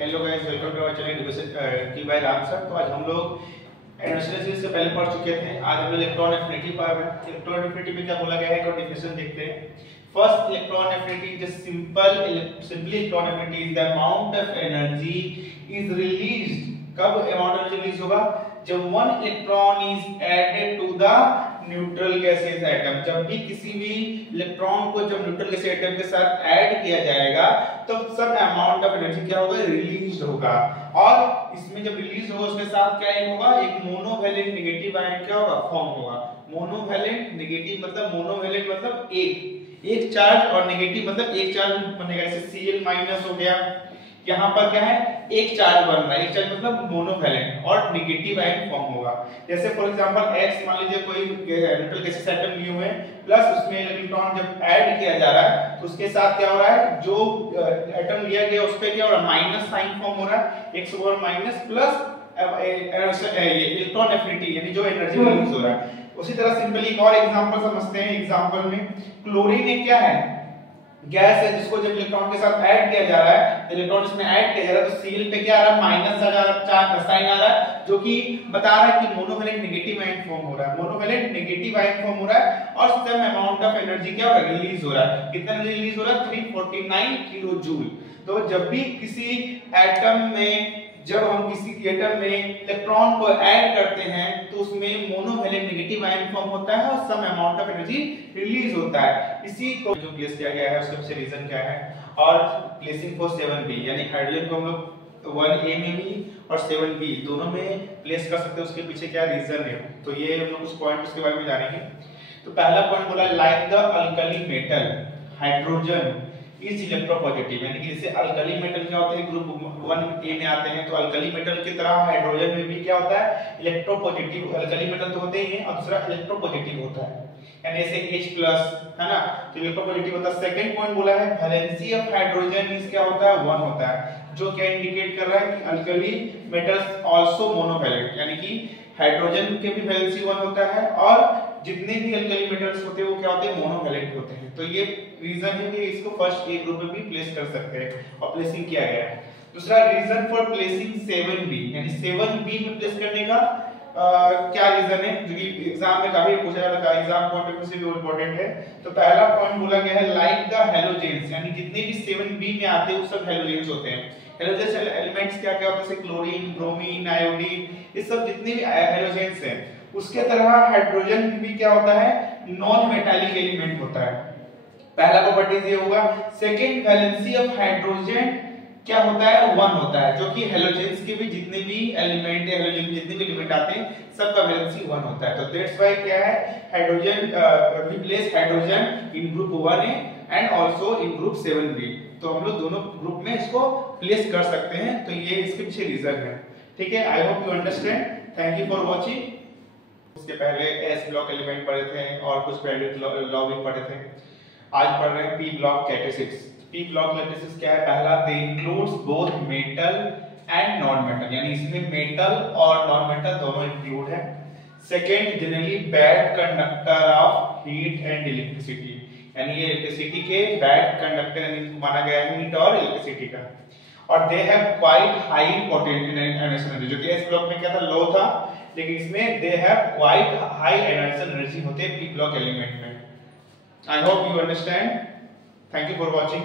Hello guys, welcome to our channel T by Ram sir. तो आज हम लोग एनर्जी सीरीज से पहले पढ़ चुके थे। आज हम इलेक्ट्रॉन एफिनिटी पर हैं। इलेक्ट्रॉन एफिनिटी में क्या बोला गया है, एक और डेफिनेशन देखते हैं। First, electron affinity is simply electron affinity is the amount of energy is released. कब अमाउंट एनर्जी रिलीज होगा? जब one electron is added to the neutral gases atom. जब भी किसी भी इलेक्ट्रॉन को जब न्यूट्रल गैस एटम के साथ ऐड किया जाएगा तो सब अमाउंट ऑफ एनर्जी क्या होगा, रिलीज होगा। और इसमें जब रिलीज होगा उसके साथ क्या होगा, एक मोनोवैलेंट नेगेटिव आयन क्या होगा, फॉर्म होगा। मोनोवैलेंट नेगेटिव मतलब मोनोवैलेंट मतलब एक चार्ज और नेगेटिव मतलब एक चार्ज बनेगा। जैसे Cl- हो गया, यहाँ पर क्या है, एक चार्ज बन रहा है। एक चार्ज मतलब मोनोवैलेंट और नेगेटिव आयन फॉर्म होगा। जैसे फॉर एग्जांपल X, मान लीजिए कोई न्यूट्रल गैसेस एटम लिए हुए हैं, प्लस उसमें इलेक्ट्रॉन जब ऐड किया जा रहा है तो उसके साथ क्या हो रहा है, जो एटम लिया गया उस पे क्या हो रहा है, माइनस साइन फॉर्म हो रहा है। x minus plus electron affinity यानी जो एनर्जी रिलीज हो रहा है। उसी तरह सिंपली एक और एग्जांपल समझते हैं। एग्जांपल में क्लोरीन एक क्या है, गैस है जिसको जब इलेक्ट्रॉन के साथ ऐड किया जा रहा है, इलेक्ट्रॉन इसमें ऐड किया जा रहा है तो Cl पे क्या आ रहा है, माइनस चार्ज साइन आ रहा है, जो कि बता रहा है कि मोनोवैलेंट नेगेटिव आयन फॉर्म हो रहा है। मोनोवैलेंट नेगेटिव आयन फॉर्म हो रहा है और सम अमाउंट ऑफ एनर्जी क्या हो रहा है, रिलीज हो रहा है। कितना रिलीज हो रहा है, 349 किलो जूल। तो जब भी किसी एटम में जब हम किसी एटम में इलेक्ट्रॉन को ऐड करते हैं तो उसमें मोनोवैलेंट नेगेटिव आयन फॉर्म होता है और some amount of energy release होता है। इसी को जो प्लेस किया गया है उसका पीछे रीजन क्या है। और प्लेसिंग फॉर 7b यानी हाइड्रोजन को हम लोग 1a में भी और 7b दोनों में प्लेस कर सकते हैं, उसके पीछे क्या रीजन है। तो ये हम लोग कुछ पॉइंट उसके बारे में जानेंगे। तो पहला पॉइंट बोला, like the alkali metal hydrogen is electropositive. यानी कि जैसे अल्कली मेटल क्या होते हैं, ग्रुप 1a में आते हैं, तो अल्कली मेटल की तरह हाइड्रोजन में भी क्या होता है, इलेक्ट्रोपॉजिटिव। अल्कली मेटल तो होते ही हैं और दूसरा इलेक्ट्रोपॉजिटिव होता है, यानी जैसे H+ है ना, तो इलेक्ट्रोपॉजिटिव होता है। सेकंड पॉइंट बोला है, वैलेंसी ऑफ हाइड्रोजन इज क्या होता है, 1 होता है, जो क्या इंडिकेट कर रहा है कि अल्कली मेटल्स आल्सो मोनोवैलेंट, यानी कि हाइड्रोजन के भी वैलेंसी 1 होता है और जितने भी अल्कली मेटल्स होते हैं वो क्या होते हैं, मोनोवैलेंट होते हैं। तो ये रीजन है कि इसको फर्स्ट ए ग्रुप में भी प्लेस कर सकते हैं और प्लेसिंग किया गया है। दूसरा रीजन फॉर प्लेसिंग 7b यानी 7b में प्लेस करने का क्या रीजन है, जो कि एग्जाम में काफी पूछा जाता है, एग्जाम पॉइंट ऑफ व्यू से भी इंपॉर्टेंट है। तो पहला पॉइंट बोला गया है, लाइक द हैलोजेंस, यानी जितने भी 7b में आते हैं वो सब हैलोजेंस होते हैं। हैलोजेंस एलिमेंट्स क्या क्या होते हैं, जैसे क्लोरीन, ब्रोमीन, आयोडीन, ये सब जितने भी हैलोजेंस हैं उसके तरह हाइड्रोजन भी क्या होता है, नॉन मेटालिक एलिमेंट होता है। पहला प्रॉपर्टीज ये होगा। सेकंड, वैलेंसी ऑफ हाइड्रोजन क्या होता है, 1 होता है, जो कि हैलोजेंस के भी जितने भी एलिमेंट है, हैलोजन जितने भी एलिमेंट आते हैं सबका वैलेंसी 1 होता है। तो दैट्स व्हाई क्या है, hydrogen we place hydrogen in group 1a and also in group 7b। तो हम लोग दोनों ग्रुप में इसको प्लेस कर सकते हैं। तो ये इसके पीछे रीजन है, ठीक है। I hope you understand. Thank you for watching. उसके पहले एस ब्लॉक एलिमेंट पढ़े थे और कुछ पेरियोडिक लॉ भी पढ़े थे। आज पढ़ रहे हैं P block characteristics. P block characteristics क्या है, पहला, they includes both metal and non metal, यानी इसमें मेटल और नॉन मेटल दोनों इंक्लूड है। Second, generally bad conductor of heat and electricity, यानी ये इलेक्ट्रिसिटी के बैड कंडक्टर यानी माना गया है हीट और इलेक्ट्रिसिटी का। और they have quite high potential energy, जो कि एस ब्लॉक में क्या था, लो था, लेकिन इसमें they have quite high energy energy होते हैं पी ब्लॉक एलिमेंट में। I hope you understand. Thank you for watching.